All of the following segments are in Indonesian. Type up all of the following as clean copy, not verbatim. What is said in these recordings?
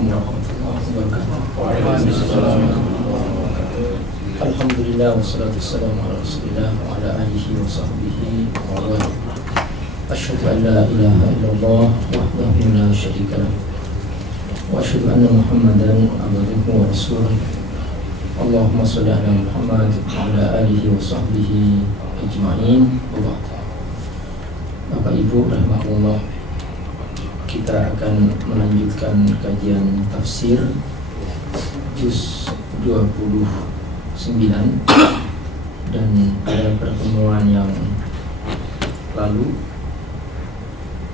Assalamualaikum warahmatullahi wabarakatuh. Waalaikumsalam. Alhamdulillah wassalatu wassalamu ala Rasulillah wa ala alihi wa sahbihi wa ala. Asyhadu an la ilaha illallah wahdahu la syarika lah. Wa asyhadu anna Muhammadan abduhu wa rasuluh. Allahumma shalli ala Muhammad wa ala alihi wa sahbihi ajma'in. Wa ba'd. Bapak Ibu rahmatullah, kita akan melanjutkan kajian tafsir juz 29, dan pada pertemuan yang lalu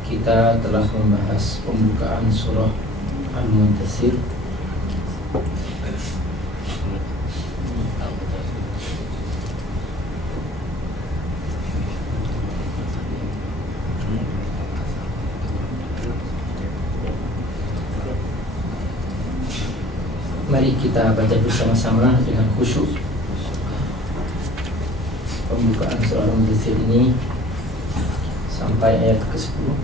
kita telah membahas pembukaan surah Al-Mudaththir. Mari kita baca bersama-sama dengan khusyuk pembukaan surah Al-Mudaththir ini sampai ayat ke-10.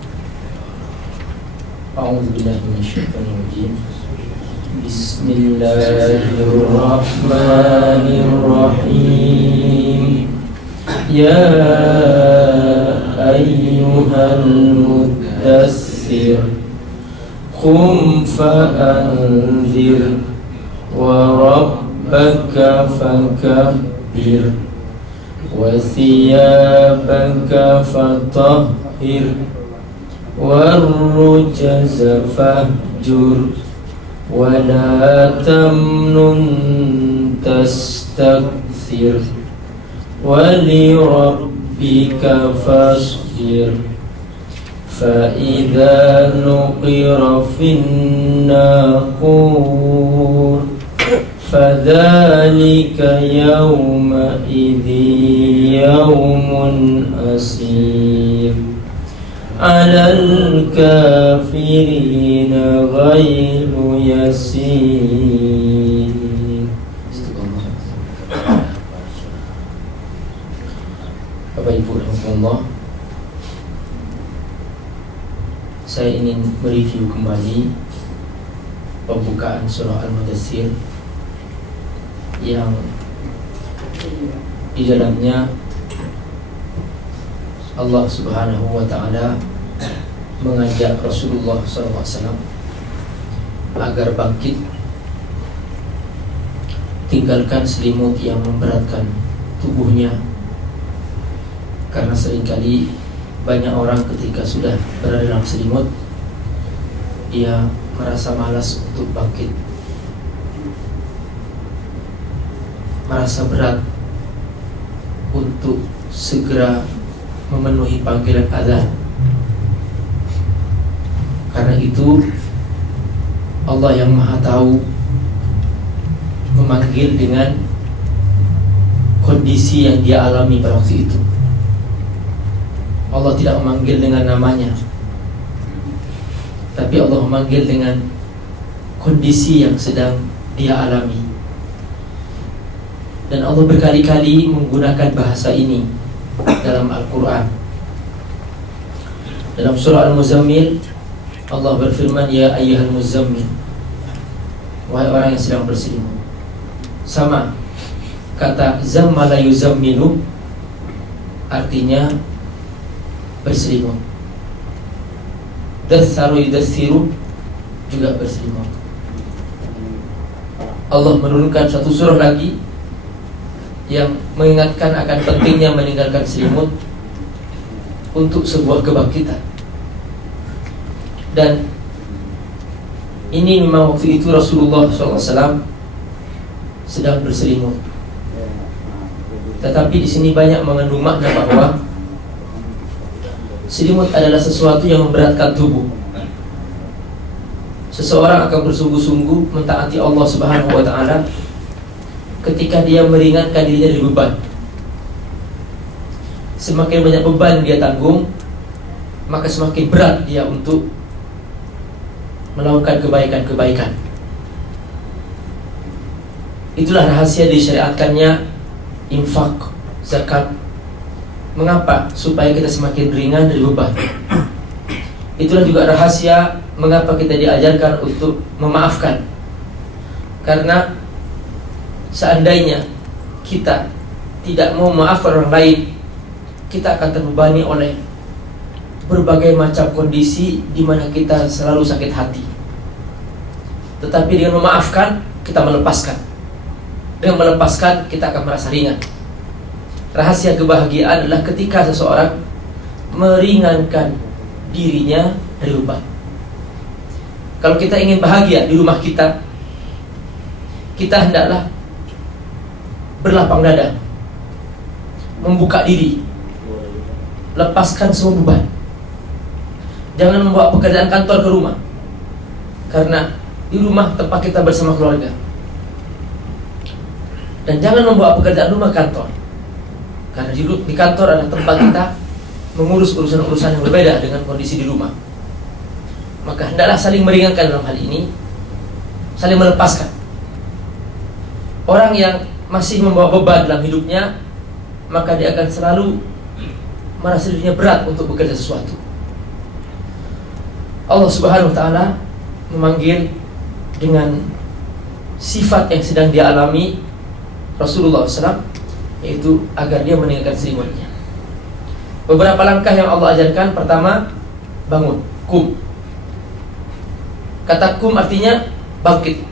A'udzubillahi minasyaitonir rajim. Bismillahirrahmanirrahim. Ya ayyuhal mudaththir qum fa'anzir wa rabbaka fakabbir wa thiyabaka fatahhir warrujza fahjur wa la tamnun tastakthir wa li rabbika fasbir fa idza nuqira fin naqur fadzalika yawma'idzi yawmun asir 'alal kafirina ghairu yasir. Bapak Ibu rahmatullah, saya ingin mereview kembali pembukaan surah Al-Mudaththir yang di dalamnya Allah Subhanahu wa ta'ala mengajak Rasulullah SAW agar bangkit, tinggalkan selimut yang memberatkan tubuhnya, karena seringkali banyak orang ketika sudah berada dalam selimut dia merasa malas untuk bangkit, merasa berat untuk segera memenuhi panggilan azan. Karena itu Allah yang Maha Tahu memanggil dengan kondisi yang dia alami pada waktu itu. Allah tidak memanggil dengan namanya, tapi Allah memanggil dengan kondisi yang sedang dia alami. Dan Allah berkali-kali menggunakan bahasa ini dalam Al-Quran. Dalam surah Al-Muzammil, Allah berfirman, ya ayyuhal muzammil, wahai orang yang sedang berselimut. Sama, kata zammala yuzammilu artinya berselimut. Datharu yudathiru juga berselimut. Allah menurunkan satu surah lagi yang mengingatkan akan pentingnya meninggalkan selimut untuk sebuah kebangkitan. Dan ini memang waktu itu Rasulullah SAW sedang berselimut. Tetapi di sini banyak mengandung makna bahwa selimut adalah sesuatu yang memberatkan tubuh. Seseorang akan bersungguh-sungguh mentaati Allah Subhanahu wa ta'ala ketika dia meringankan dirinya dari beban. Semakin banyak beban dia tanggung, maka semakin berat dia untuk melakukan kebaikan-kebaikan. Itulah rahasia disyariatkannya infak, zakat. Mengapa? Supaya kita semakin ringan dari beban. Itulah juga rahasia Mengapa kita diajarkan untuk memaafkan? Karena seandainya kita tidak mau memaafkan orang lain, kita akan terbebani oleh berbagai macam kondisi di mana kita selalu sakit hati. Tetapi dengan memaafkan, kita melepaskan. Dengan melepaskan, kita akan merasa ringan. Rahasia kebahagiaan adalah ketika seseorang meringankan dirinya dari beban. Kalau kita ingin bahagia di rumah kita, kita hendaklah berlapang dada, membuka diri, lepaskan semua beban. Jangan membawa pekerjaan kantor ke rumah, karena di rumah tempat kita bersama keluarga. Dan jangan membawa pekerjaan rumah kantor, karena di kantor adalah tempat kita mengurus urusan-urusan yang berbeda dengan kondisi di rumah. Maka hendaklah saling meringankan dalam hal ini, saling melepaskan. Orang yang masih membawa beban dalam hidupnya, maka dia akan selalu merasa dirinya berat untuk bekerja sesuatu. Allah Subhanahu wa ta'ala memanggil dengan sifat yang sedang dia alami Rasulullah SAW, yaitu agar dia meninggalkan selimutnya. Beberapa langkah yang Allah ajarkan. Pertama, bangun, kum. Kata kum artinya bangkit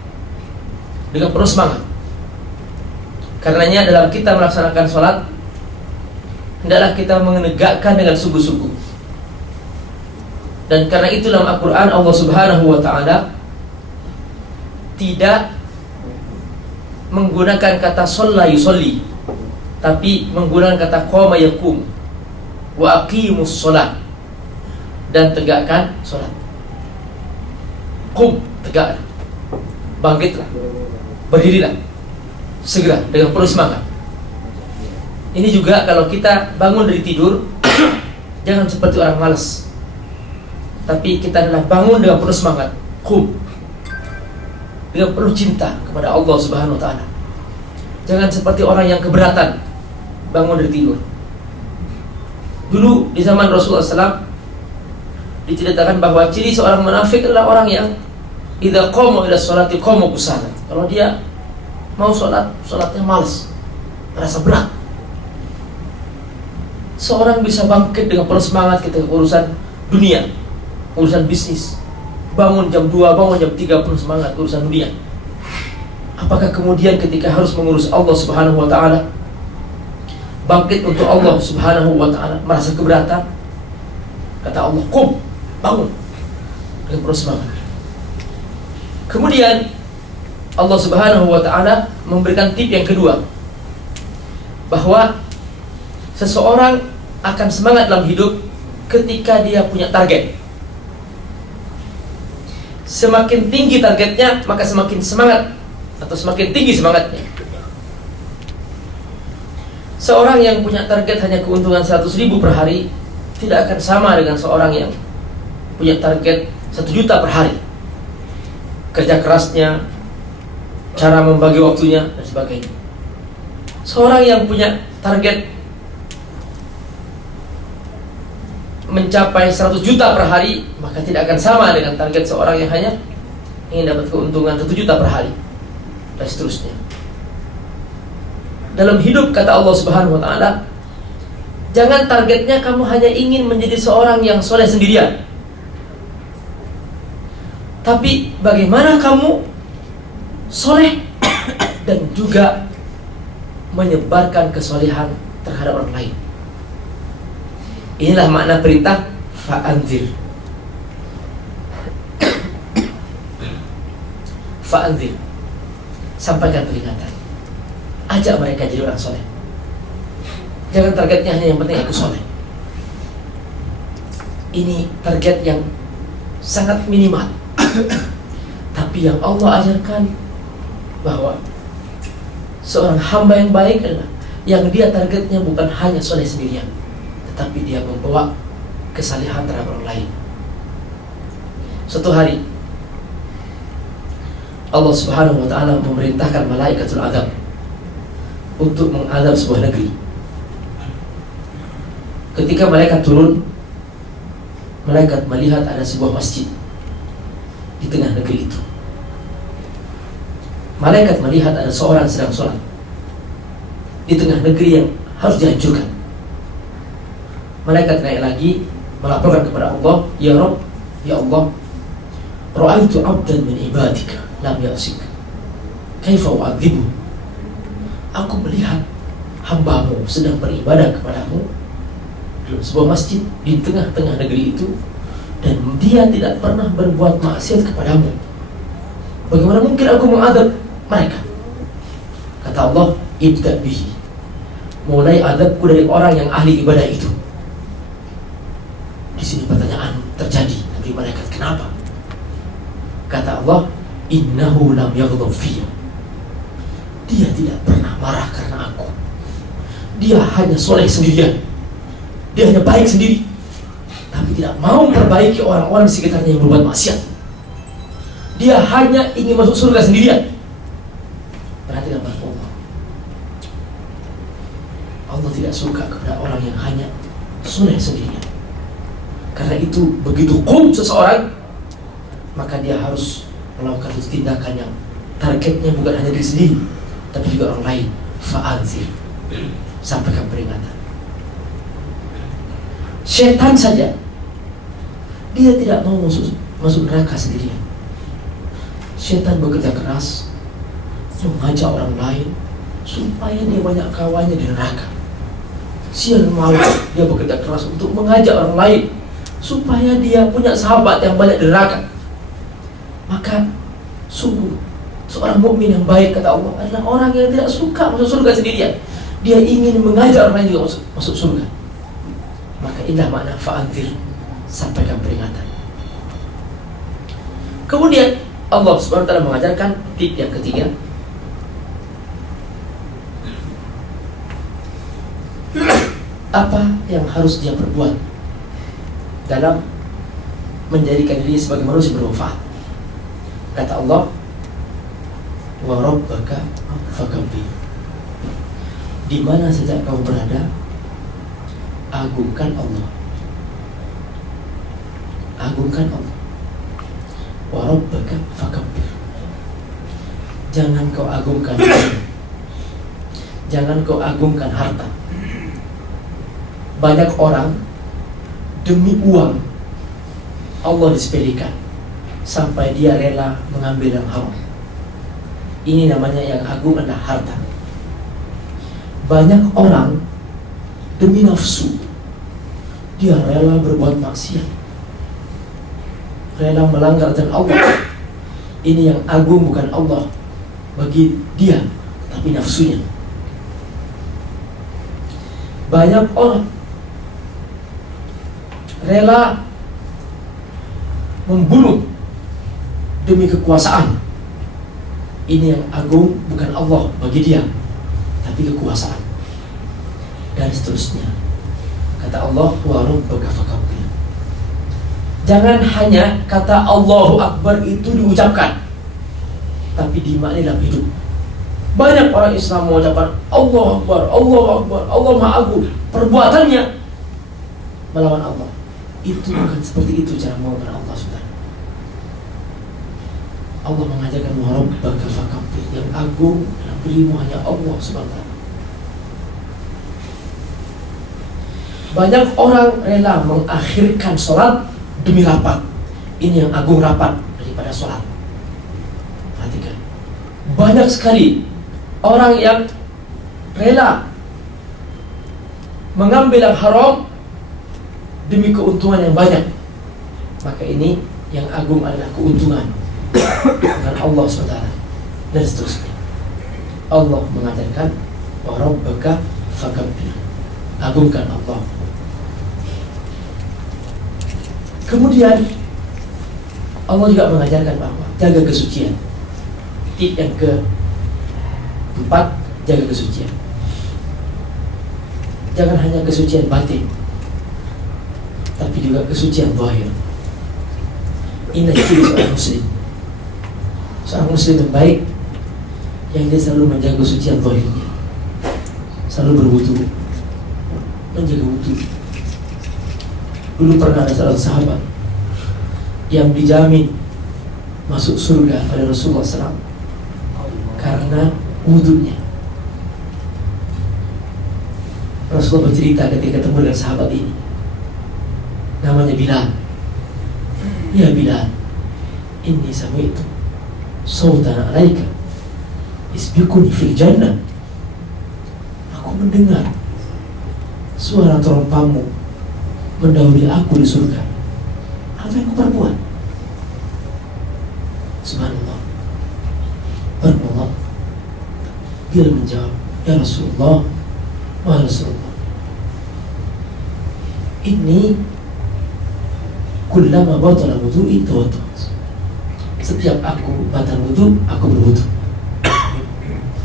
dengan penuh semangat. Karenanya dalam kita melaksanakan sholat, hendaklah kita menegakkan dengan sungguh-sungguh. Dan karena itu dalam Al-Quran Allah Subhanahu wa ta'ala tidak menggunakan kata sholla yusolli, tapi menggunakan kata qoma yakum, wa aqimus sholat, dan tegakkan sholat. Qum, tegak, bangkitlah, berdirilah segera dengan penuh semangat. Ini juga kalau kita bangun dari tidur jangan seperti orang malas, tapi kita adalah bangun dengan penuh semangat. Qum, dengan penuh cinta kepada Allah Subhanahu wa ta'ala. Jangan seperti orang yang keberatan bangun dari tidur. Dulu di zaman Rasulullah SAW diceritakan bahwa ciri seorang munafik adalah orang yang idza qama ila sholati qama kusala. Kalau dia mau sholat, sholatnya malas, merasa berat. Seorang bisa bangkit dengan penuh semangat ketika urusan dunia, urusan bisnis. Bangun jam 2, bangun jam 3 penuh semangat urusan dunia. Apakah kemudian ketika harus mengurus Allah Subhanahu wa ta'ala, bangkit untuk Allah Subhanahu wa ta'ala, merasa keberatan? Kata Allah, qum, bangun dengan penuh semangat. Kemudian Allah Subhanahu wa ta'ala memberikan tip yang kedua, bahwa seseorang akan semangat dalam hidup ketika dia punya target. Semakin tinggi targetnya, maka semakin semangat, atau semakin tinggi semangatnya. Seorang yang punya target hanya keuntungan 100.000 per hari tidak akan sama dengan seorang yang punya target 1 juta per hari. Kerja kerasnya, cara membagi waktunya, dan sebagainya. Seorang yang punya target mencapai 100 juta per hari, maka tidak akan sama dengan target seorang yang hanya ingin dapat keuntungan 1 juta per hari, dan seterusnya. Dalam hidup, kata Allah Subhanahu wa ta'ala, jangan targetnya kamu hanya ingin menjadi seorang yang soleh sendirian, tapi bagaimana kamu soleh dan juga menyebarkan kesolehan terhadap orang lain. Inilah makna perintah fa'anzir. Fa'anzir, sampaikan peringatan, ajak mereka jadi orang soleh. Jangan targetnya hanya yang penting aku soleh. Ini target yang sangat minimal. Tapi yang Allah ajarkan bahwa seorang hamba yang baik adalah yang dia targetnya bukan hanya soleh sendirian, tetapi dia membawa kesalehan terhadap orang lain. Suatu hari Allah Subhanahu wa ta'ala memerintahkan malaikatul azab untuk mengadab sebuah negeri. Ketika malaikat turun, malaikat melihat ada sebuah masjid di tengah negeri itu. Malaikat melihat ada seorang sedang sholat di tengah negeri yang harus dihancurkan. Malaikat naik lagi melaporkan kepada Allah, ya Rabb, ya Allah, ra'aitu 'abdan min ibadika lam ya'sik, kaifa u'adzibu. Aku melihat hambamu sedang beribadah kepadamu di sebuah masjid di tengah-tengah negeri itu, dan dia tidak pernah berbuat maksiat kepadamu. Bagaimana mungkin aku mengadab mereka? Kata Allah, ibda bihi, mulai adabku dari orang yang ahli ibadah itu. Di sini pertanyaan terjadi dari malaikat, kenapa? Kata Allah, innahu lam yaghdab fiyya, dia tidak pernah marah karena aku. Dia hanya soleh sendirian, dia hanya baik sendiri, tapi tidak mau memperbaiki orang-orang di sekitarnya yang berbuat maksiat. Dia hanya ingin masuk surga sendirian. Perhatikan Allah, Allah tidak suka kepada orang yang hanya soleh sendirian. Karena itu begitu seseorang, maka dia harus melakukan tindakan yang targetnya bukan hanya diri sendiri, tapi juga orang lain. Fa'anzir, sampaikan peringatan. Syaitan saja dia tidak mau masuk neraka sendirian. Syaitan bekerja keras mengajak orang lain supaya dia banyak kawannya di neraka. Siang malam dia bekerja keras untuk mengajak orang lain supaya dia punya sahabat yang banyak di neraka. Maka sungguh seorang mukmin yang baik, kata Allah, adalah orang yang tidak suka masuk surga sendirian. Dia ingin mengajak orang lain juga masuk surga. Maka inilah makna fa'anzir, sampaikan peringatan. Kemudian Allah SWT mengajarkan tip yang ketiga. Apa yang harus dia perbuat dalam menjadikan diri sebagai manusia bermanfaat? Kata Allah, wa rabbaka fakabbir, di mana saja kau berada, agungkan Allah. Agungkan Allah. Wa rabbaka fakabbir, jangan kau agungkan ilmu, jangan kau agungkan harta. Banyak orang demi uang Allah disepelekan sampai dia rela mengambil yang haram. Ini namanya yang agung adalah harta. Banyak orang demi nafsu dia rela berbuat maksiat, rela melanggar aturan Allah. Ini yang agung bukan Allah bagi dia, tapi nafsunya. Banyak orang rela membunuh demi kekuasaan. Ini yang agung bukan Allah bagi dia, tapi kekuasaan. Dan seterusnya. Kata Allah, wa rabbaka fakabbir, jangan hanya kata Allahu Akbar itu diucapkan, tapi dimaknai dalam hidup. Banyak orang Islam mengucapkan Allahu Akbar, Allahu Akbar, Allah Maha Agung, perbuatannya melawan Allah. Itu bukan seperti itu cara melawan Allah, saudara. Allah mengajarkan wa rabbaka fakabbir, yang agung dalam dirimu hanya Allah SWT. Banyak orang rela mengakhirkan sholat demi rapat. Ini yang agung, rapat daripada sholat. Perhatikan, banyak sekali orang yang rela mengambil yang haram demi keuntungan yang banyak. Maka ini yang agung adalah keuntungan, bukan Allah SWT. Dan seterusnya. Allah mengajarkan wa rabbaka fakabbir, agungkan Allah. Kemudian Allah juga mengajarkan bahwa jaga kesucian. Tip yang keempat, jaga kesucian. Jangan hanya kesucian batin, tapi juga kesucian zahir. Ini ciri seorang muslim. Seorang muslim yang baik, yang dia selalu menjaga kesucian zahirnya, selalu berwudu, menjaga wudu. Dulu pernah ada seorang sahabat yang dijamin masuk surga pada Rasulullah SAW karena wudhunya. Rasulullah bercerita ketika ketemu dengan sahabat ini, namanya Bilal. Ya Bilal, inni sami'tu sautan alaika isbiquni fil jannah. Aku mendengar suara terompamu mendahului aku di surga. Apa yang kau perbuat? Subhanallah. Subhanallah. Bilal menjawab, ya Rasulullah, wahai Rasulullah, ini kullama batala wudu'i tawadda'tu. Setiap aku batal wudu, aku berwudu.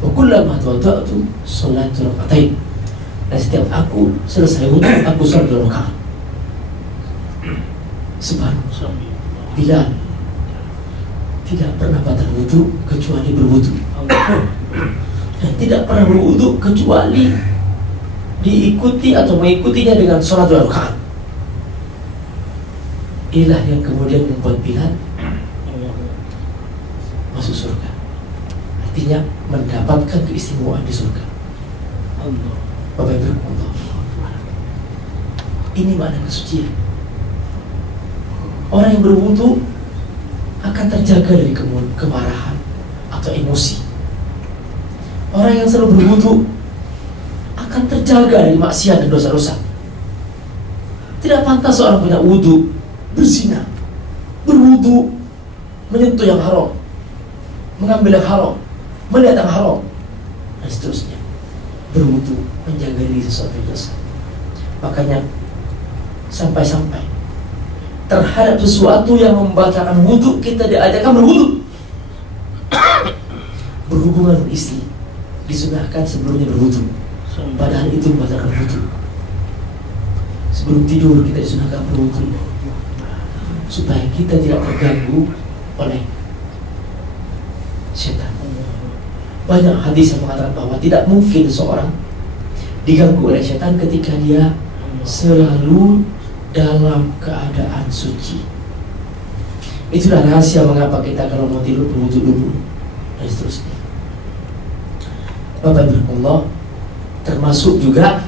Wa kullama tawadda'tu sholatu raka'atain. Dan setiap aku selesai wudu, aku salat 2 rakaat. Subhanallah. Bilal tidak pernah batal wudu kecuali berwudu. Dan tidak pernah berwudu kecuali diikuti atau mengikutinya dengan sholat 2 rakaat. Inilah yang kemudian membuat Bilal masuk surga. Artinya mendapatkan keistimewaan di surga. Bapak Ibu, Allah. Ini makna kesucian. Orang yang berwudu akan terjaga dari kemarahan atau emosi. Orang yang selalu berwudu akan terjaga dari maksiat dan dosa-dosa. Tidak pantas seorang punya wudu berzina, berwudu menyentuh yang haram, mengambil yang haram, melihat yang haram, dan seterusnya. Berwudu menjaga diri sesuatu yang dosa. Makanya sampai-sampai terhadap sesuatu yang membatalkan wudu kita diajarkan berwudu. Berhubungan dengan istri disunahkan sebelumnya berwudu, padahal itu membatalkan wudu. Sebelum tidur kita disunahkan berwudu supaya kita tidak terganggu oleh setan. Banyak hadis yang mengatakan bahwa tidak mungkin seorang diganggu oleh setan ketika dia selalu dalam keadaan suci. Itulah rahasia mengapa kita kalau mau tidur berwudu dulu dan seterusnya. Bapak Ibu Allah, termasuk juga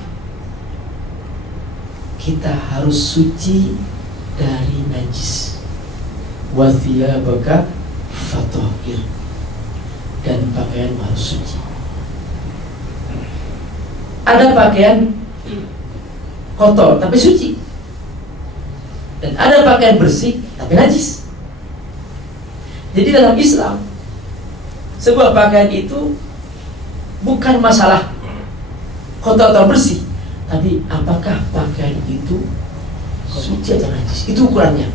kita harus suci dari najis. Wa thiyabaka fatahhir, dan pakaian harus suci. Ada pakaian kotor tapi suci, dan ada pakaian bersih tapi najis. Jadi dalam Islam sebuah pakaian itu bukan masalah kotor atau bersih, tapi apakah pakaian itu suci atau najis. Itu ukurannya.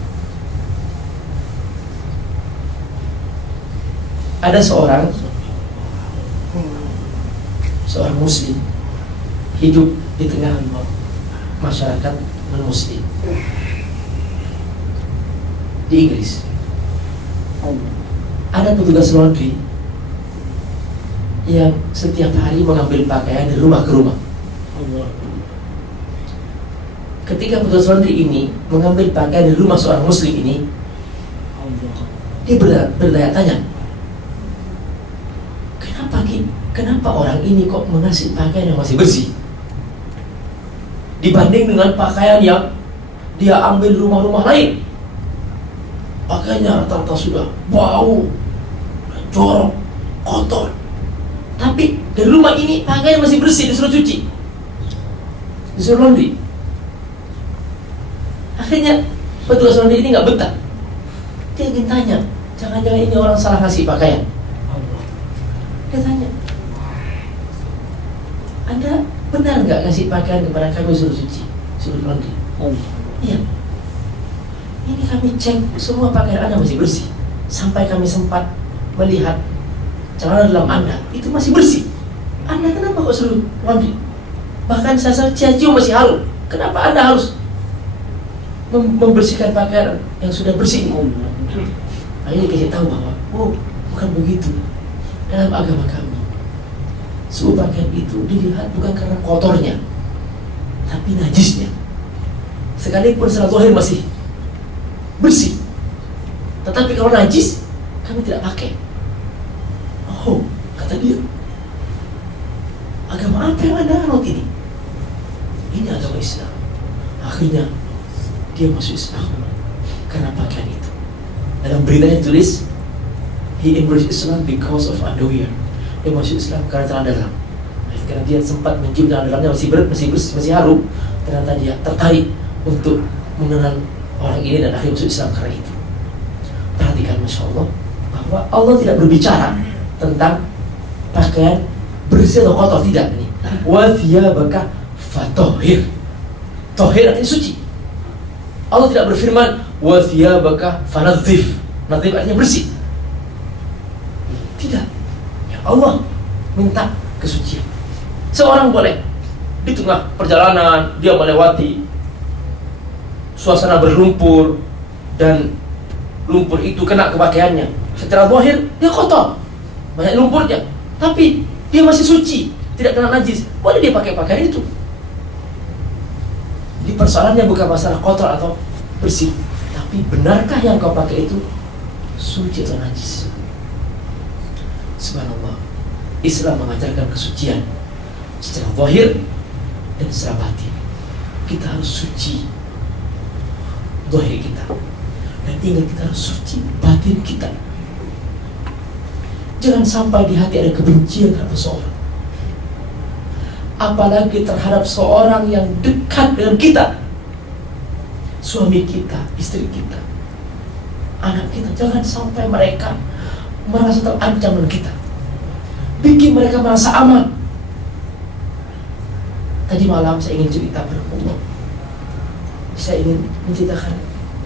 Ada seorang muslim hidup di tengah masyarakat non-muslim di Inggris. Ada petugas laundry yang setiap hari mengambil pakaian dari rumah ke rumah. Ketika petugas laundry ini mengambil pakaian dari rumah seorang muslim ini, dia bertanya-tanya, kenapa orang ini kok mengasih pakaian yang masih bersih dibanding dengan pakaian yang dia ambil di rumah-rumah lain. Pakaiannya rata-rata sudah bau, jorok, kotor. Tapi dari rumah ini pakaian masih bersih, disuruh cuci, disuruh laundry. Akhirnya petugas laundry ini nggak betah. Dia ingin tanya, jangan-jangan ini orang salah ngasih pakaian. Dia tanya, Anda benar nggak ngasih pakaian kepada kami suruh cuci, suruh laundry? Iya. Ini kami cek semua pakaian Anda masih bersih. Sampai kami sempat melihat celana dalam Anda itu masih bersih. Anda kenapa kok suruh laundry? Bahkan saya cium masih harum. Kenapa Anda harus membersihkan pakaian yang sudah bersih? Nah, ini kasih tahu bahwa bukan begitu. Dalam agama kami, sebuah pakaian itu dilihat bukan karena kotornya, tapi najisnya. Sekalipun secara zahir masih bersih, tetapi kalau najis kami tidak pakai. Oh, kata dia, agama apa yang Anda anut ini? Ini agama Islam. Akhirnya dia masuk Islam karena pakaian itu. Dalam beritanya tulis, he embraced Islam because of underwear. Dia masuk Islam karena celana dalam. Karena dia sempat mencium celana dalamnya masih harum. Ternyata dia tertarik untuk mengenal orang ini dan akhirnya masuk Islam karena itu. Perhatikan, Masya Allah, bahwa Allah tidak berbicara tentang pakaian bersih atau kotor, tidak. Ini wa thiyabaka fatahhir. Tahir artinya suci. Allah tidak berfirman wa thiyabaka fanadhif. Nadhif artinya bersih. Tidak. Ya Allah minta kesucian. Seorang boleh di tengah perjalanan dia melewati suasana berlumpur dan lumpur itu kena ke pakaiannya. Secara zahir dia kotor, banyak lumpurnya, tapi dia masih suci, tidak kena najis. Boleh dia pakai pakaian itu. Jadi persoalannya bukan masalah kotor atau bersih, tapi benarkah yang kau pakai itu suci atau najis? Subhanallah, Islam mengajarkan kesucian secara zahir dan secara batin. Kita harus suci zahir kita, dan ingat kita harus suci batin kita. Jangan sampai di hati ada kebencian terhadap seorang, apalagi terhadap seorang yang dekat dengan kita, suami kita, istri kita, anak kita. Jangan sampai mereka merasa terancam dengan kita, bikin mereka merasa aman. Tadi malam saya ingin cerita pada Allah, saya ingin menceritakan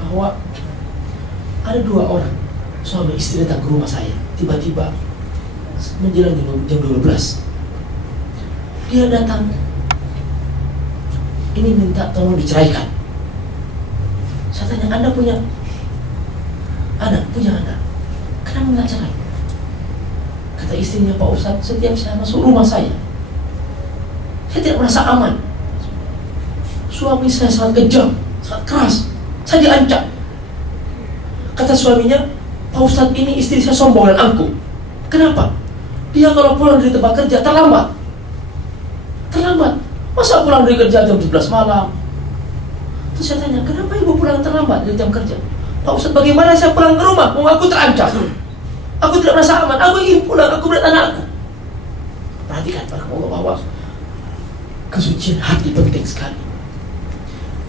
bahwa ada dua orang suami istri datang ke rumah saya. Tiba-tiba menjelang jam 12 dia datang, ini minta tolong diceraikan. Saya tanya, Anda punya anak? Punya anak. Kenapa nggak cerai? Kata istrinya, Pak Ustadz, setiap saya masuk rumah saya tidak merasa aman. Suami saya sangat kejam, sangat keras, saya diancam. Kata suaminya, Pak Ustadz, ini istri saya sombong dan angkuh. Kenapa? Dia kalau pulang dari tempat kerja terlambat. Masa pulang dari kerja jam 11 malam? Terus saya tanya, kenapa ibu pulang terlambat dari jam kerja? Pak Ustadz, bagaimana saya pulang ke rumah? Aku terancam, aku tidak merasa aman, aku ingin pulang, aku melihat anakku. Perhatikan para Allah bahwa kesucian hati penting sekali.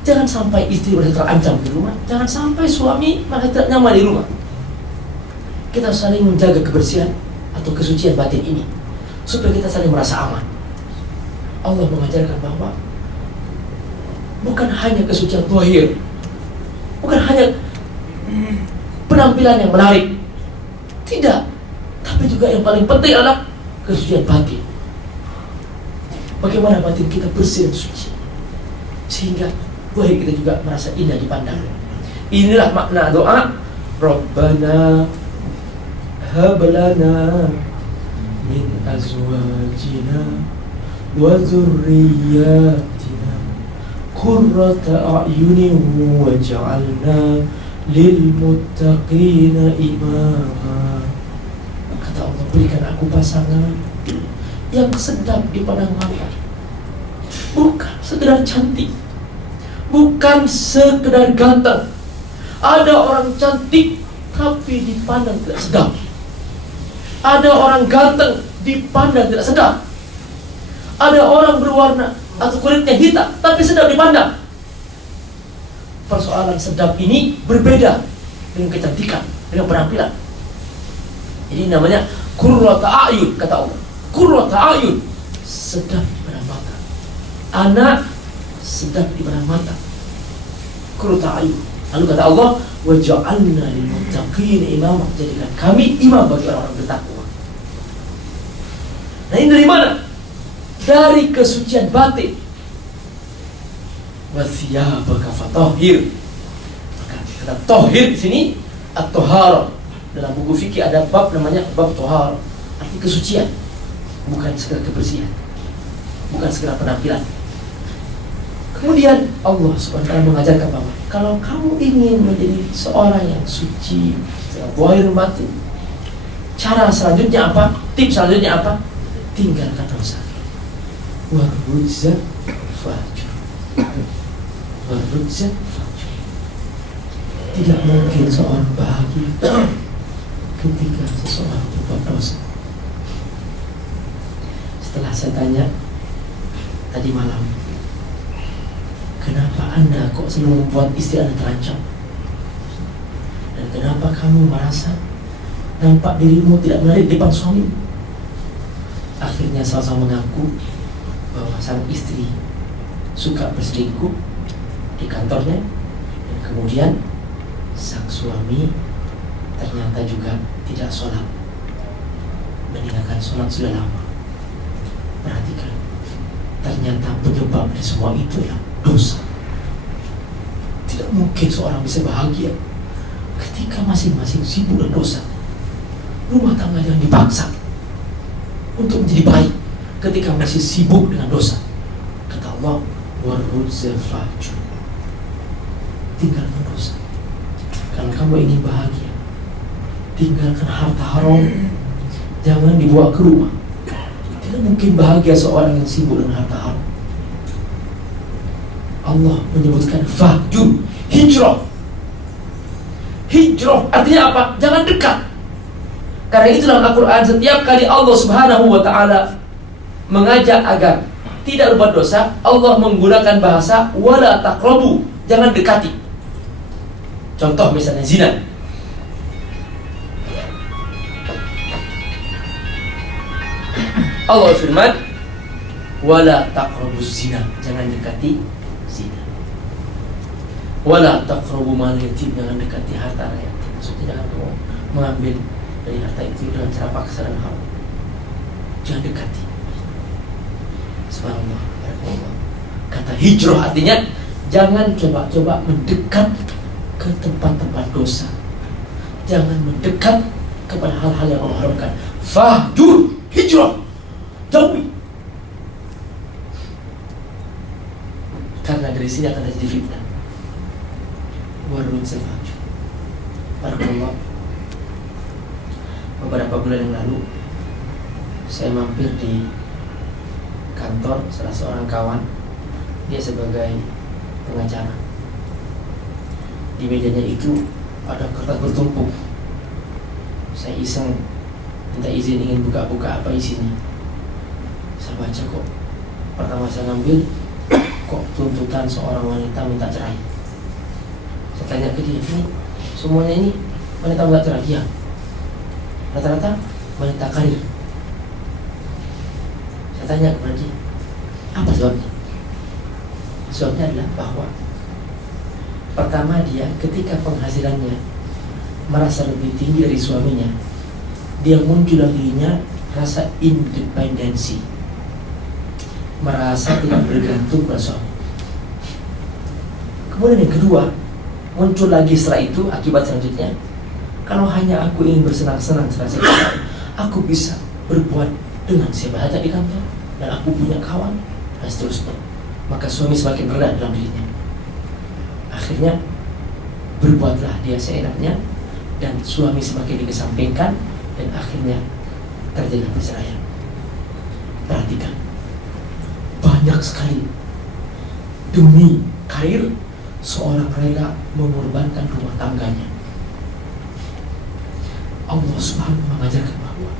Jangan sampai istri merasa terancam di rumah, jangan sampai suami merasa tidak nyaman di rumah. Kita saling menjaga kebersihan atau kesucian batin ini supaya kita saling merasa aman. Allah mengajarkan bahwa bukan hanya kesucian zahir, bukan hanya penampilan yang menarik, tidak, tapi juga yang paling penting adalah kesucian batin. Bagaimana batin kita bersih dan suci, sehingga zahir kita juga merasa indah dipandang. Inilah makna doa Rabbana hab lana min azwajina wa dzurriyyatina qurrata a'yunin waj'alna lil muttaqina imama. Kata Allah, berikan aku pasangan yang sedap dipandang mata, bukan sekedar cantik, bukan sekedar ganteng. Ada orang cantik tapi dipandang tidak sedap. Ada orang ganteng dipandang tidak sedap. Ada orang berwarna atau kulitnya hitam tapi sedap dipandang. Persoalan sedap ini berbeda dengan kecantikan, dengan penampilan. Ini namanya qurrata a'yun, kata Allah. Qurrata a'yun, sedap di pandang mata. Anak sedap di pandang mata. Qurrata a'yun. Lalu kata Allah, waj'alna lil muttaqina imama, jadikan kami imam bagi orang-orang bertakwa. Nah, ini dari mana? Dari kesucian batin. Wa thiyabaka fatahhir. Maka kata tahhir di sini at-taharah. Dalam buku fikih ada bab namanya bab taharah, arti kesucian, bukan sekedar kebersihan, bukan sekedar penampilan. Kemudian Allah Subhanahu wa ta'ala mengajarkan bahwa kalau kamu ingin menjadi seorang yang suci secara zahir batin, Cara selanjutnya apa? Tips selanjutnya apa? Tinggalkan dosa. Warujat fajur. Warujat fajur. Tidak mungkin seorang bahagia ketika seseorang berbuat dosa. Setelah saya tanya tadi malam, kenapa Anda kok selalu membuat istri Anda terancam? Dan kenapa kamu merasa nampak dirimu tidak menarik di depan suami? Akhirnya sama-sama mengaku bahwa sang istri suka berselingkuh di kantornya, dan kemudian sang suami ternyata juga tidak sholat, meninggalkan sholat sudah lama. Perhatikan, ternyata penyebab dari semua itu ya dosa. Tidak mungkin seorang bisa bahagia ketika masing-masing sibuk dengan dosa. Rumah tangga yang dipaksa untuk menjadi baik ketika masih sibuk dengan dosa. Kata Allah, waruzafaju, tinggalkan dosa. Kalau kamu ingin bahagia, tinggalkan harta haram, jangan dibawa ke rumah. Tidak mungkin bahagia seorang yang sibuk dengan harta haram. Allah menyebutkan fahjur, hijrah. Hijrah artinya apa? Jangan dekat. Karena itu dalam Al-Quran setiap kali Allah Subhanahu wa ta'ala mengajak agar tidak berbuat dosa, Allah menggunakan bahasa wala taqrabu, jangan dekati. Contoh misalnya zina. Allah firman wala taqrabuz zina, jangan dekati zina. Wala taqrabu mal yatim, jangan dekati harta anak yatim. Maksudnya jangan kamu mengambil dari harta itu dengan cara paksa dan haram. Jangan dekati. Subhanallah. Kata hijrah artinya jangan coba-coba mendekat ke tempat-tempat dosa. Jangan mendekat kepada hal-hal yang Allah haramkan. Fahjur, hijrah, jauhi. Karena dari sini akan terjadi fitnah. Warun sefahjur. Barakallah. Beberapa bulan yang lalu saya mampir di kantor salah seorang kawan. Dia sebagai pengacara. Di mejanya itu ada kertas bertumpuk. Saya iseng minta izin ingin buka-buka apa isinya. Saya baca kok, pertama saya ngambil, kok tuntutan seorang wanita minta cerai. Saya tanya ke dia, ini semuanya ini wanita minta cerai? Ya, rata-rata wanita karir. Saya tanya kepada dia, apa sebabnya? Sebabnya adalah bahwa pertama dia ketika penghasilannya merasa lebih tinggi dari suaminya, dia muncul dalam dirinya rasa independensi, merasa tidak bergantung pada suami. Kemudian yang kedua, muncul lagi setelah itu akibat selanjutnya, kalau hanya aku ingin bersenang-senang serasa aku bisa berbuat dengan siapa saja di kantor dan aku punya kawan dan seterusnya, maka suami semakin rendah dalam dirinya. Akhirnya berbuatlah dia seenaknya dan suami semakin dikesampingkan dan akhirnya terjadi perceraian. Perhatikan, banyak sekali demi karir seorang rela mengorbankan rumah tangganya. Allah Subhanahu mengajarkan bahwa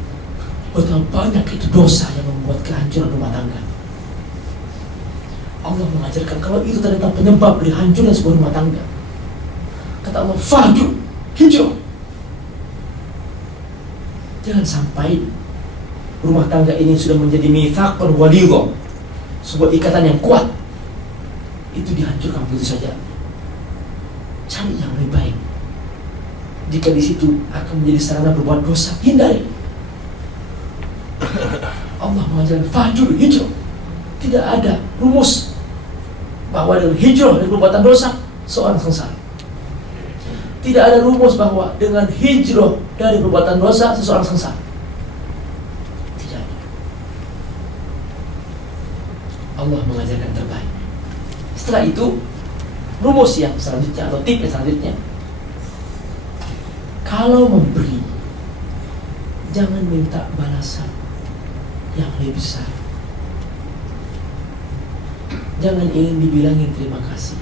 betapa banyak itu dosa yang membuat kehancuran rumah tangga. Allah mengajarkan kalau itu ternyata penyebab dari hancurnya sebuah rumah tangga. Kata Allah, fahjur, hijrah. Jangan sampai rumah tangga ini sudah menjadi mitsaqun walidha, sebuah ikatan yang kuat, itu dihancurkan begitu saja. Cari yang lebih baik. Jika di situ akan menjadi sarana berbuat dosa, hindari. Allah mengajarkan fahjur, hijrah. Tidak ada rumus bahwa dengan hijrah dari perbuatan dosa seorang sengsara. Tidak ada rumus bahwa dengan hijrah dari perbuatan dosa seseorang sengsara. Tidak ada. Allah mengajarkan terbaik. Setelah itu, rumus yang selanjutnya atau tip yang selanjutnya, kalau memberi, jangan minta balasan yang lebih besar. Jangan ingin dibilangin terima kasih.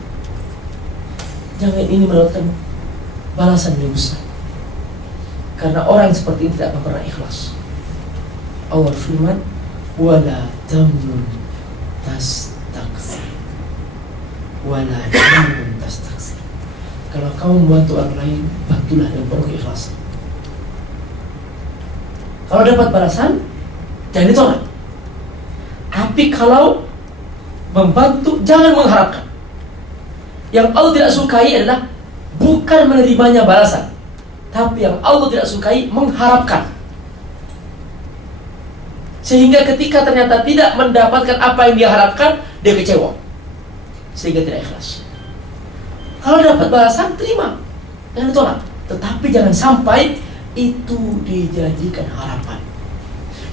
Jangan ingin mendapatkan balasan yang besar. Karena orang yang seperti ini tidak akan pernah ikhlas. Allah firman, wala tamnun tastakthir. Wala tamnun tastakthir. Kalau kamu membantu orang lain, bantulah dengan penuh keikhlasan. Kalau dapat balasan, jangan ditolak. Tapi kalau membantu, jangan mengharapkan. Yang Allah tidak sukai adalah bukan menerimanya balasan, tapi yang Allah tidak sukai mengharapkan. Sehingga ketika ternyata tidak mendapatkan apa yang dia harapkan, dia kecewa, sehingga tidak ikhlas. Kalau dapat balasan, terima, jangan ditolak. Tetapi jangan sampai itu dijadikan harapan.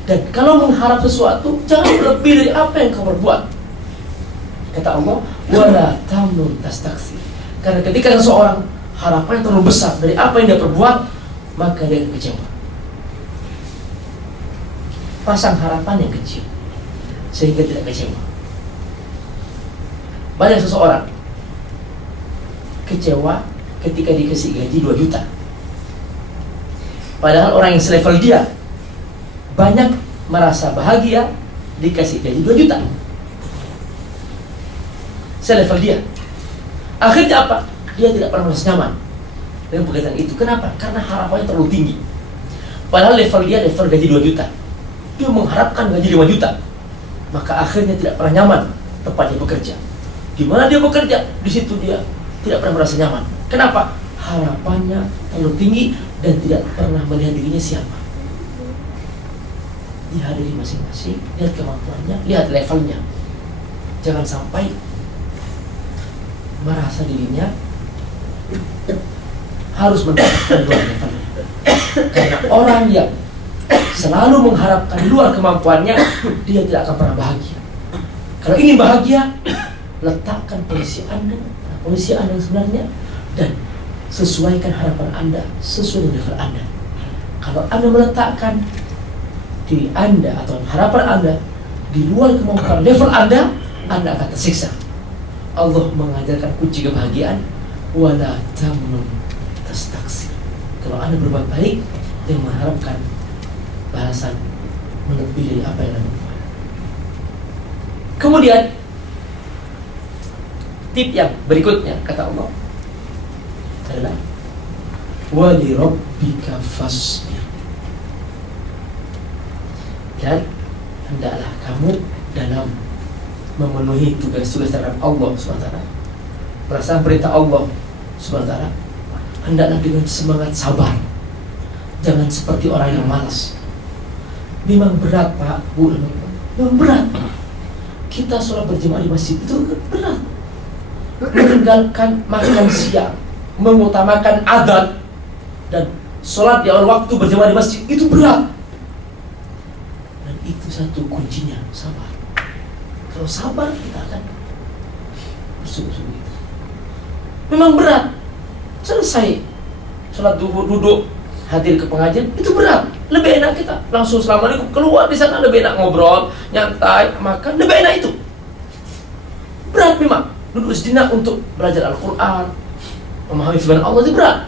Dan kalau mengharap sesuatu, jangan lebih dari apa yang kau perbuat. Kata Allah, wala tamnun tastakthir. Karena ketika seseorang harapannya terlalu besar dari apa yang dia perbuat, maka dia akan kecewa. Pasang harapan yang kecil sehingga tidak kecewa. Banyak seseorang kecewa ketika dikasih gaji 2 juta. Padahal orang yang selevel dia banyak merasa bahagia dikasih gaji 2 juta. Selevel dia. Akhirnya apa? Dia tidak pernah merasa nyaman dengan pekerjaan itu. Kenapa? Karena harapannya terlalu tinggi. Padahal level dia level gaji 2 juta. Dia mengharapkan gaji 5 juta. Maka akhirnya tidak pernah nyaman tempat dia bekerja. Di mana dia bekerja, di situ dia tidak pernah merasa nyaman. Kenapa? Harapannya terlalu tinggi dan tidak pernah melihat dirinya siapa. Lihat diri masing-masing, lihat kemampuannya, lihat levelnya. Jangan sampai merasa dirinya harus mendapatkan luar levelnya. Karena orang yang selalu mengharapkan luar kemampuannya, dia tidak akan pernah bahagia. Kalau ingin bahagia, letakkan posisi Anda yang sebenarnya, dan sesuaikan harapan Anda sesuai dengan level Anda. Kalau Anda meletakkan diri Anda atau harapan Anda di luar kemampuan level Anda akan tersiksa. Allah mengajarkan kunci kebahagiaan, wala tamnun tastakthir. Kalau Anda berbuat baik, jangan mengharapkan balasan melebihi dari apa yang Anda buat. Kemudian tip yang berikutnya kata Allah adalah wa li rabbika fasbir. Dan hendaklah kamu dalam memenuhi tugas-tugas terhadap Allah SWT, perasaan perintah Allah SWT, hendaklah dengan semangat sabar. Jangan seperti orang yang malas. Memang berat Pak, Bu, memang berat. Kita sholat berjemaah di masjid itu berat. Meninggalkan makan siang, mengutamakan adat, dan sholat di awal waktu berjemaah di masjid itu berat. Dan itu satu kuncinya, sabar. Kalau sabar, kita akan bersungguh-sungguh itu. Memang berat. Selesai sholat duduk, hadir ke pengajian, itu berat. Lebih enak kita langsung assalamualaikum, keluar di sana lebih enak ngobrol, nyantai, makan, lebih enak itu. Berat memang. Duduk sejenak untuk belajar Al-Quran, memahami firman Allah itu berat.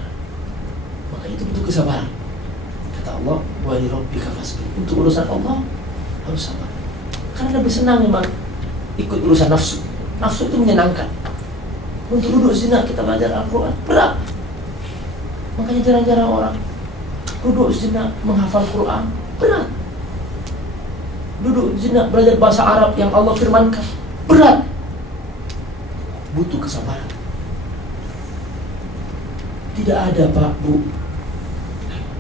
Maka itu butuh kesabaran. Kata Allah, wa li rabbika fasbir. Untuk urusan Allah harus sabar. Karena lebih senang memang ikut urusan nafsu. Nafsu itu menyenangkan. Untuk duduk sejenak kita belajar Al-Quran berat. Makanya jarang-jarang orang duduk sejenak menghafal Quran berat. Duduk sejenak belajar bahasa Arab yang Allah firmankan berat. Butuh kesabaran. Tidak ada Pak, Bu,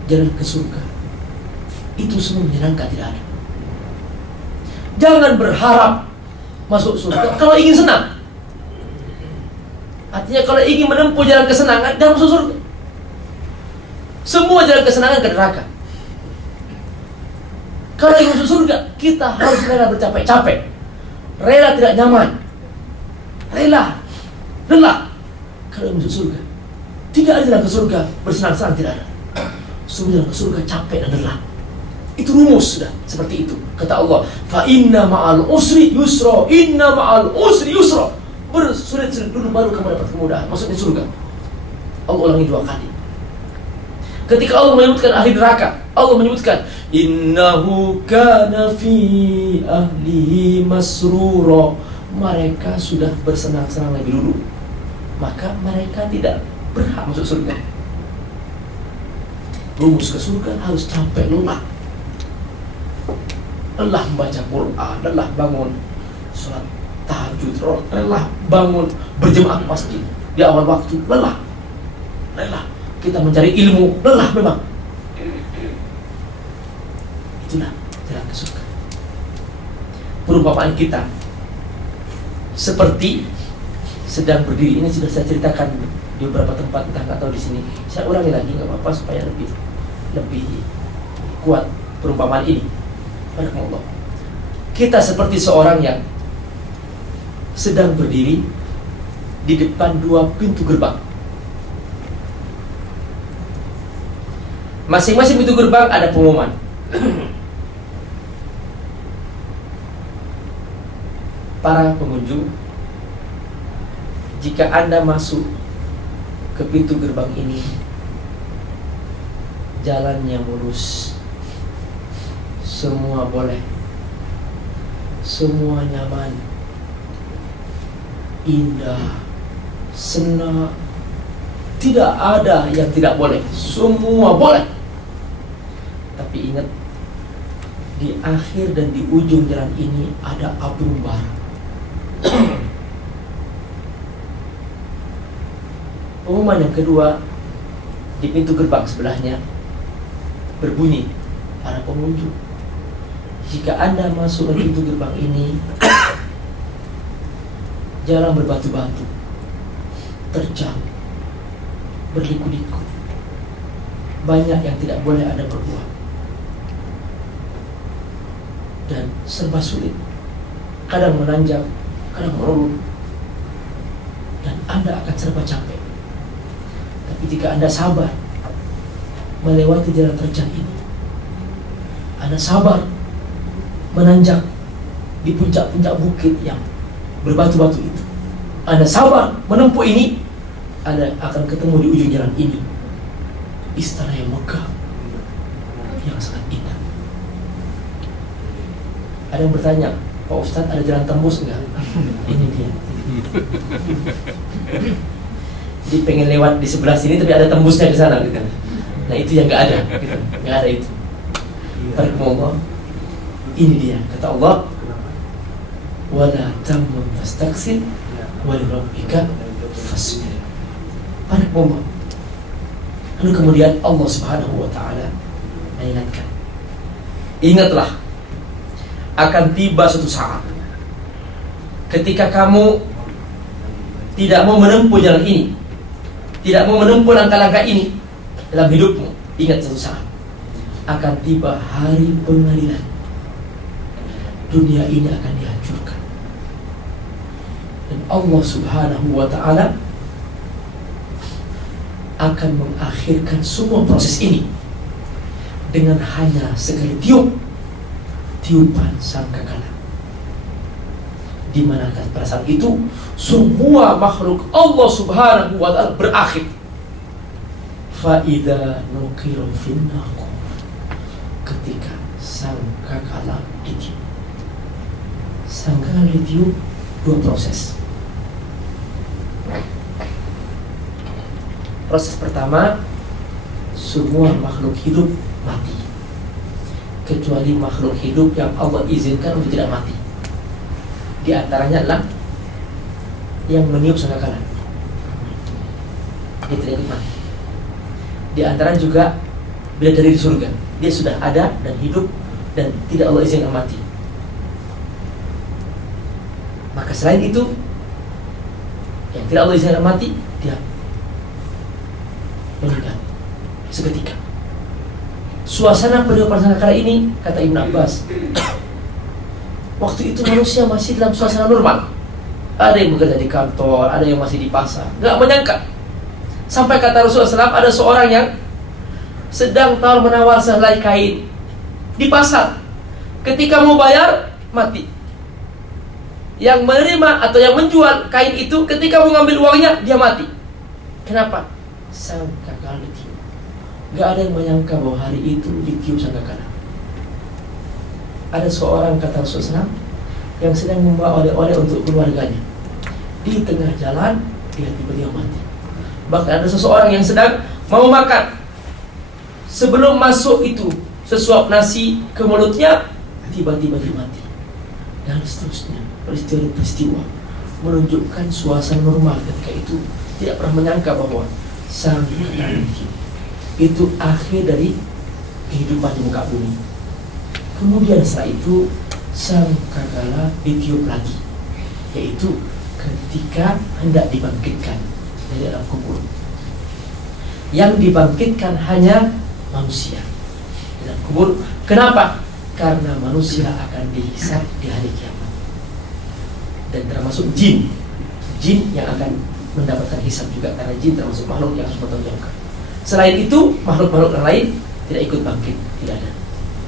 jalan ke surga itu semua menyenangkan, tidak ada. Jangan berharap masuk surga kalau ingin senang. Artinya kalau ingin menempuh jalan kesenangan, jangan masuk surga. Semua jalan kesenangan ke neraka. Kalau ingin masuk surga, kita harus rela bercapek-capek, rela tidak nyaman, rela lelah. Kalau ingin masuk surga, tidak ada jalan ke surga bersenang-senang, tidak ada. Semua jalan ke surga capek dan lelah. Itu rumus sudah seperti itu. Kata Allah, fa inna ma'al usri yusra, inna ma'al usri yusra. Bersulit-sulit dulu baru kamu dapat kemudahan. Maksudnya surga. Allah ulangi 2 kali. Ketika Allah menyebutkan ahli neraka, Allah menyebutkan innahu kana fi ahlihi masrura. Mereka sudah bersenang-senang lebih dulu, maka mereka tidak berhak masuk surga. Rumus ke surga harus capek, lelah membaca Quran, lelah bangun sholat tahajud, lelah bangun berjemaah masjid di awal waktu, lelah kita mencari ilmu, lelah memang. Itulah jalan ke surga. Perumpamaan kita seperti sedang berdiri. Ini sudah saya ceritakan di beberapa tempat, entah nggak tahu di sini. Saya ulangi lagi, nggak apa-apa supaya lebih kuat perumpamaan ini. Barakallah. Kita seperti seorang yang sedang berdiri di depan 2 pintu gerbang. Masing-masing pintu gerbang ada pengumuman. Para pengunjung, jika Anda masuk ke pintu gerbang ini, jalannya mulus, semua boleh, semua nyaman, indah, senang, tidak ada yang tidak boleh, semua boleh. Tapi ingat, di akhir dan di ujung jalan ini ada api bara. Pengumuman yang kedua di pintu gerbang sebelahnya berbunyi, para pengunjung, jika Anda masuk ke pintu gerbang ini, jalan berbatu-batu, terjang, berliku-liku, banyak yang tidak boleh Anda perbuat, dan serba sulit, kadang menanjak, kadang merulung, dan Anda akan serba capek. Tapi jika Anda sabar melewati jalan terjang ini, Anda sabar menanjak di puncak-puncak bukit yang berbatu-batu itu, Anda sabar menempuh ini, Anda akan ketemu di ujung jalan ini istana yang megah, yang sangat indah. Ada yang bertanya, Pak Ustadz, ada jalan tembus enggak? Ini dia. Dia pengen lewat di sebelah sini tapi ada tembusnya ke sana gitu. Nah itu yang enggak ada, gitu. Enggak ada itu. Barakallahu. Ini dia kata Allah, wala tamnun tastakthir wa li rabbika fasbir. Barakallahu. Lalu kemudian Allah Subhanahu wa taala mengingatkan, ingatlah, akan tiba suatu saat ketika kamu tidak mau menempuh jalan ini, tidak mau menempuh langkah-langkah ini dalam hidupmu. Ingat, suatu saat akan tiba hari pengadilan. Dunia ini akan dihancurkan, dan Allah Subhanahu wa ta'ala akan mengakhirkan semua proses ini dengan hanya sekali tiupan sangkakala. Di manakah pada saat itu semua makhluk Allah Subhanahu wa ta'ala berakhir. Fa idza nuqira fin naqur, ketika sangkakala ditiup. Sangkakala ditiup, 2 proses. Proses pertama, semua makhluk hidup mati, kecuali makhluk hidup yang Allah izinkan untuk tidak mati. Di antaranya adalah yang meniup sangkakala, dia tidak ikut mati. Di antaranya juga bidadari di surga, dia sudah ada dan hidup dan tidak Allah izinkan mati. Maka selain itu, yang tidak Allah izinkan mati, dia meninggal seketika. Suasana peniupan sangkakala ini, kata Ibn Abbas, waktu itu manusia masih dalam suasana normal. Ada yang bekerja di kantor, ada yang masih di pasar. Gak menyangka, sampai kata Rasulullah SAW, ada seorang yang sedang tawar menawar sehelai kain di pasar. Ketika mau bayar, mati. Yang menerima atau yang menjual kain itu, ketika mau ngambil uangnya, dia mati. Kenapa? Sangkakala ditiup. Gak ada yang menyangka bahwa hari itu ditiup sangkakala. Ada seorang, kata Rasulullah, yang sedang membawa oleh-oleh untuk keluarganya. Di tengah jalan, dia tiba-tiba mati. Bahkan ada seseorang yang sedang mau makan. Sebelum masuk itu sesuap nasi ke mulutnya, tiba-tiba dia mati. Dan seterusnya, peristiwa-peristiwa menunjukkan suasana normal ketika itu. Tidak pernah menyangka bahwa sangkakala itu akhir dari kehidupan di muka bumi. Kemudian setelah itu sangkakala ditiup lagi, yaitu ketika hendak dibangkitkan dari dalam kubur. Yang dibangkitkan hanya manusia dalam kubur. Kenapa? Karena manusia akan dihisab di hari kiamat. Dan termasuk jin yang akan mendapatkan hisab juga, karena jin termasuk makhluk yang harus bertanggungjawab. Selain itu, makhluk-makhluk yang lain tidak ikut bangkit, tidak ada.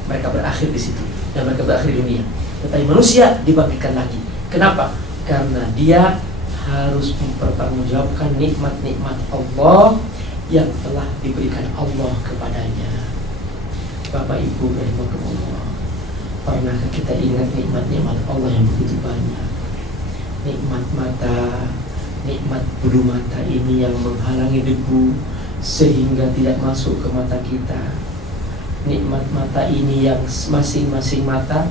Mereka berakhir di situ dan mereka berakhir di dunia. Tetapi manusia dibangkitkan lagi. Kenapa? Karena dia harus mempertanggungjawabkan nikmat-nikmat Allah yang telah diberikan Allah kepadanya. Bapak Ibu rahimakumullah, pernahkah kita ingat nikmat-nikmat Allah yang begitu banyak? Nikmat mata, nikmat bulu mata ini yang menghalangi debu sehingga tidak masuk ke mata kita. Nikmat mata ini yang masing-masing mata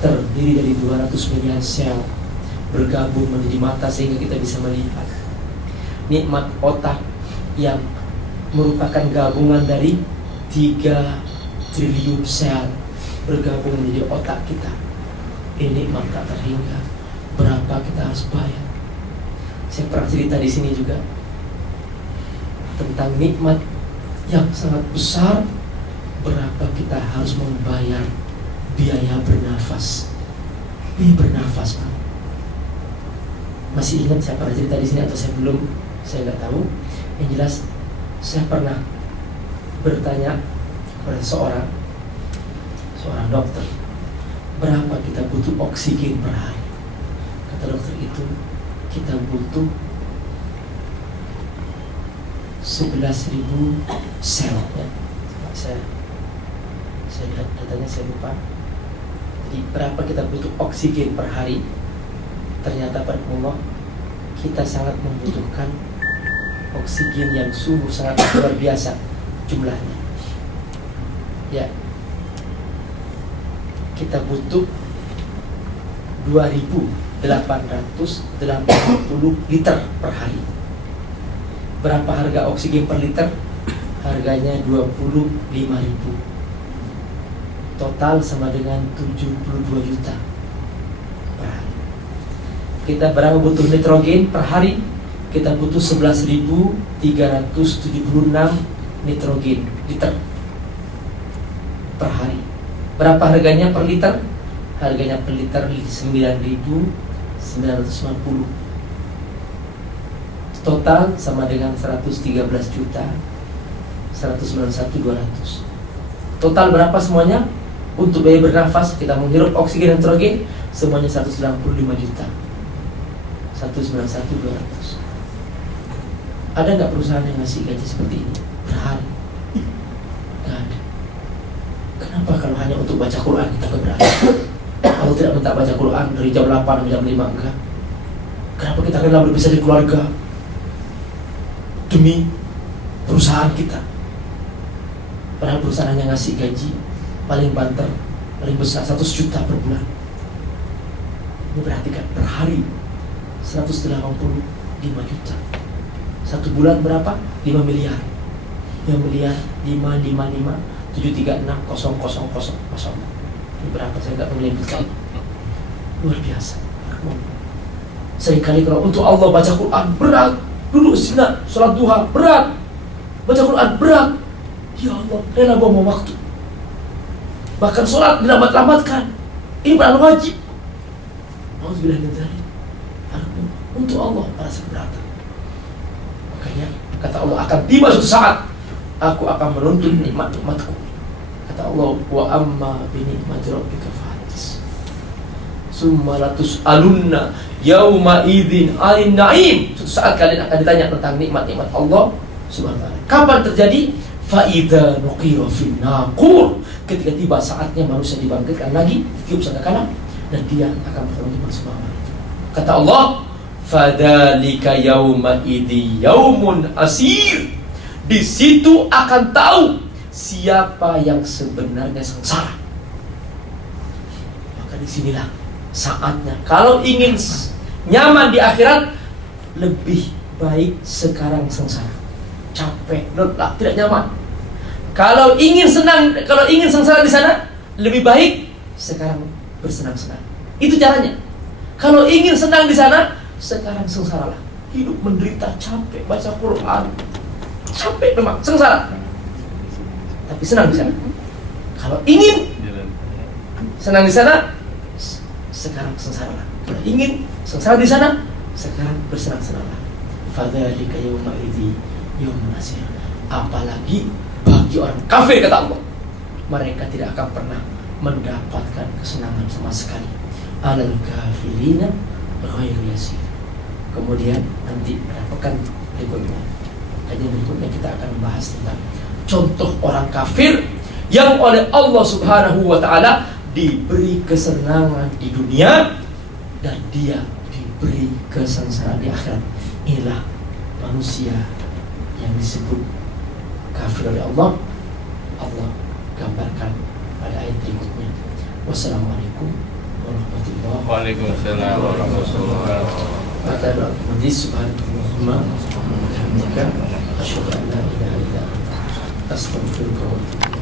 terdiri dari 200 miliar sel bergabung menjadi mata sehingga kita bisa melihat. Nikmat otak yang merupakan gabungan dari 3 triliun sel bergabung menjadi otak kita. Ini nikmat tak terhingga. Berapa kita harus bayar? Saya pernah cerita di sini juga tentang nikmat yang sangat besar. Berapa kita harus membayar biaya bernafas? Biaya bernafas, Pak. Masih ingat saya pernah cerita di sini atau saya belum? Saya nggak tahu. Yang jelas saya pernah bertanya kepada seorang dokter, berapa kita butuh oksigen per hari? Kata dokter itu, kita butuh 11.000 sel. Ya. Saya lihat datanya, saya lupa. Jadi berapa kita butuh oksigen per hari? Ternyata pada Allah kita sangat membutuhkan oksigen yang sungguh sangat luar biasa jumlahnya. Ya, kita butuh 2.880 liter per hari. Berapa harga oksigen per liter? Harganya 25.000. Total sama dengan 72 juta per hari. Kita berapa butuh nitrogen per hari? Kita butuh 11.376 nitrogen liter per hari. Berapa harganya per liter? Harganya per liter 9.950. Total sama dengan 113 juta 191.200. Total berapa semuanya? Untuk biaya bernafas, kita menghirup oksigen nitrogen, semuanya 195 juta 191.200. Ada nggak perusahaan yang ngasih gaji seperti ini per hari? Nggak ada. Kenapa kalau hanya untuk baca Quran kita keberatan? Kalau tidak minta baca Quran dari jam 8 sampai jam 5, enggak. Kenapa kita rela berpisah dari keluarga demi perusahaan kita? Padahal perusahaan hanya ngasih gaji paling banter, paling besar 100 juta per bulan. Ini perhatikan, per hari 185 juta. Satu bulan berapa? 5 miliar. 5 miliar, 555 736 000. Ini berapa? Saya nggak menyebutkan. Luar biasa. Seringkali kalau untuk Allah baca Quran berat, duduk sini sholat duha berat, baca Quran berat. Ya Allah, rela buang waktu. Bahkan sholat dilambat-lambatkan. Ini bukan wajib. Alhamdulillah min dzalik. Untuk Allah merasa keberatan. Makanya kata Allah, akan tiba suatu saat aku akan menuntut nikmat-nikmatku. Kata Allah, wa amma bi ni'mati rabbika fahaddits. Summa latus'alunna yauma idzin 'anil na'im. Suatu saat kalian akan ditanya tentang nikmat-nikmat Allah Subhanahu wa taala. Kapan terjadi? Fa idza nuqira fin naqur. Ketika tiba saatnya manusia dibangkitkan lagi, ditiup sangkakala, dan dia akan bertemu bersama Allah. Kata Allah, fadzalika yauma idzi yaumun asir. Di situ akan tahu siapa yang sebenarnya sengsara. Maka disinilah saatnya. Kalau ingin nyaman di akhirat, lebih baik sekarang sengsara. Capek, lelah, tidak nyaman. Kalau ingin senang, kalau ingin sengsara di sana, lebih baik sekarang bersenang-senang. Itu caranya. Kalau ingin senang di sana, sekarang sengsaralah. Hidup menderita, capek, baca Quran, capek memang, sengsara. Tapi senang di sana. Kalau ingin senang di sana, sekarang sengsaralah. Kalau ingin sengsara di sana, sekarang bersenang-senanglah. Fadzalika yauma idzi yaumun asir. Apalagi bagi orang kafir, kata Allah, mereka tidak akan pernah mendapatkan kesenangan sama sekali. Alal kafirina ghairu yasir. Kemudian nanti pada pekan berikutnya, kajian berikutnya kita akan membahas tentang contoh orang kafir yang oleh Allah Subhanahu wa taala diberi kesenangan di dunia dan dia diberi kesengsaraan di akhirat. Inilah manusia yang disebut kafir oleh Allah. Allah gambarkan pada ayat berikutnya. Wassalamualaikum warahmatullahi wabarakatuh. Waalaikumsalam warahmatullahi wabarakatuh. Maka majlis subhanallah wa bihamdika asyhadu an la ilaha illa anta astaghfiruka wa atubu ilaik.